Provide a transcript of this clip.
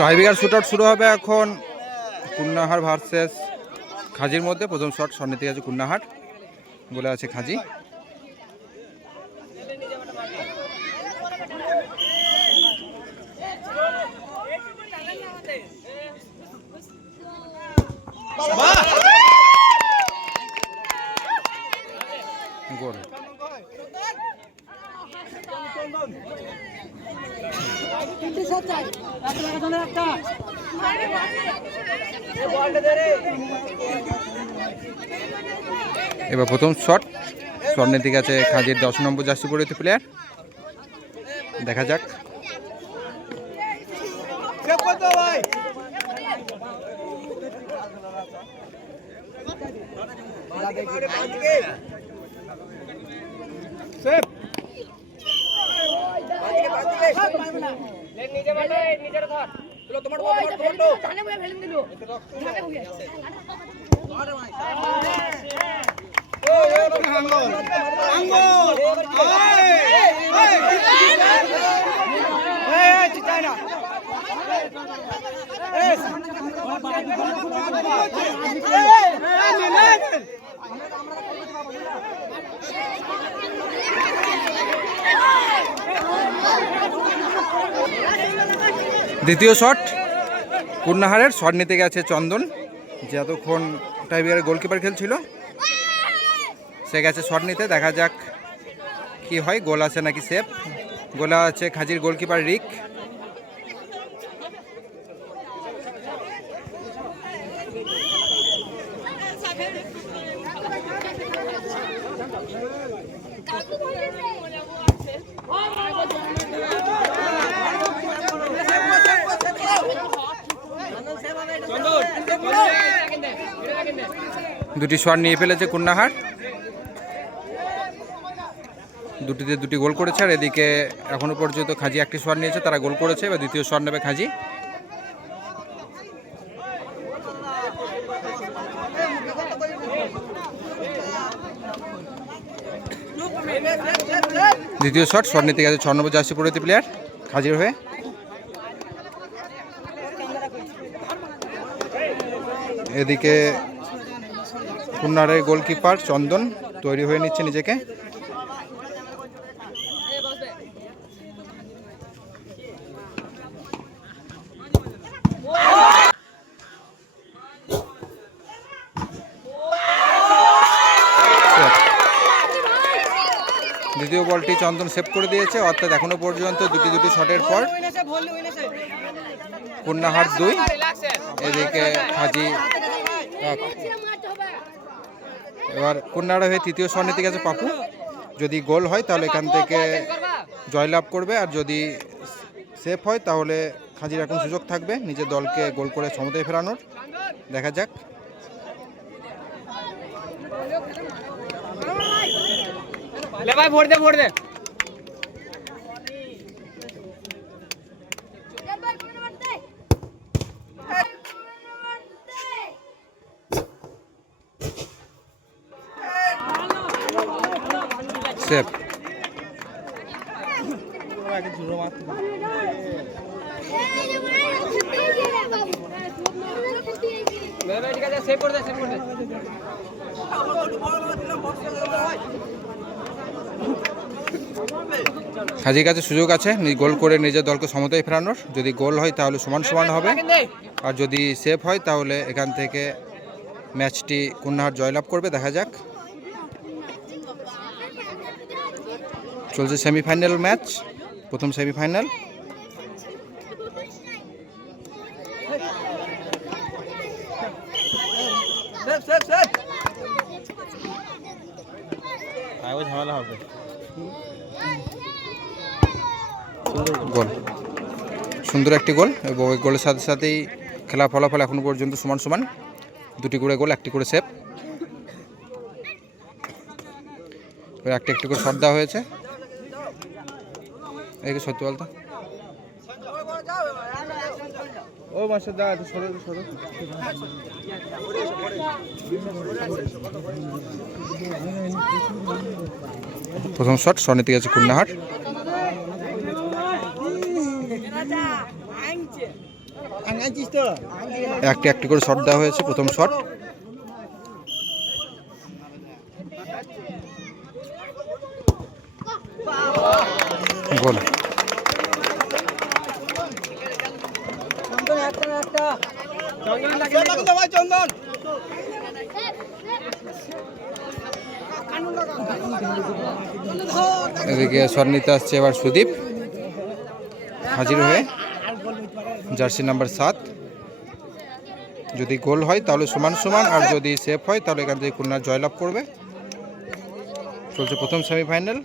Tiebreaker shoot out শুরু হবে এখন কুন্নাহার ভার্সেস খাজির মধ্যে। প্রথম শট স্বর্ণিতে আছে কুন্নাহার, বলে আছে খাজি। গোল। এবার প্রথম শট স্বর্ণের দিকে আছে খাজির 10 নম্বর জার্সি পরিহিত প্লেয়ার। দেখা যাক। দ্বিতীয় শট কুন্নাহারের। শট নিতে গেছে চন্দন, যে এতক্ষণ টাইব্রেকারের গোলকিপার খেলছিল, সে গেছে শট নিতে। দেখা যাক কি হয়, গোল আছে নাকি সেফ। গোল আছে খাজির গোলকিপার রিক। দুটি শট নিয়ে ফেলেছে কুন্নাহার, দুটিতে দুটি গোল করেছে। আর এদিকে এখনো পর্যন্ত খাজি একটি শট নিয়েছে, তারা গোল করেছে। এবার দ্বিতীয় শট নেবে খাজি। দ্বিতীয় শট নিতে গেছে 6 নম্বর জার্সি পরিহিত প্লেয়ার খাজির হয়ে। এদিকে কুন্নাহারের গোলকিপার চন্দন তৈরি হয়ে নিচ্ছে নিজেকে। দ্বিতীয় বলটি চন্দন সেভ করে দিয়েছে, অর্থাৎ এখনো পর্যন্ত দুটি শটের পর কুন্নাহার 2, এদিকে খাজি 1। এবার কুন্নাহার হয়ে তৃতীয় শট নিতে গেছে পাপু। যদি গোল হয় তাহলে এখান থেকে জয়লাভ করবে, আর যদি সেভ হয় তাহলে খাজির এখন সুযোগ থাকবে নিজের দলকে গোল করে সমতায় ফেরানোর। দেখা যাক। সেভ। খাজির কাছে সুযোগ আছে গোল করে নিজের দলকে সমতায় ফেরানোর। যদি গোল হয় তাহলে সমান হবে, আর যদি সেভ হয় তাহলে এখান থেকে ম্যাচটি কুন্নাহার জয়লাভ করবে। দেখা যাক। চলছে সেমিফাইনাল ম্যাচ, প্রথম সেমিফাইনাল। ঝামেলা হবে। গোল, সুন্দর একটি গোল, এবং এই গোলের সাথে সাথেই খেলা ফলাফল এখনো পর্যন্ত সমান। দুটি করে গোল, একটি করে সেভ। একটি করে শট দেওয়া হয়েছে। এই সত্যি বলতো ও মাসের দা একটু সরো। প্রথম শট নিতে গেছে কুন্নাহার। একটি একটি করে শট দেওয়া হয়েছে। প্রথম শট গোল। এদিকে শট নিতে আসছে এবার সুদীপ হাজির হয়ে, জার্সি নাম্বার 7। যদি গোল হয় তাহলে সমান সমান, আর যদি সেফ হয় তাহলে এখান থেকে খুলনা জয়লাভ করবে। চলছে প্রথম সেমিফাইনাল।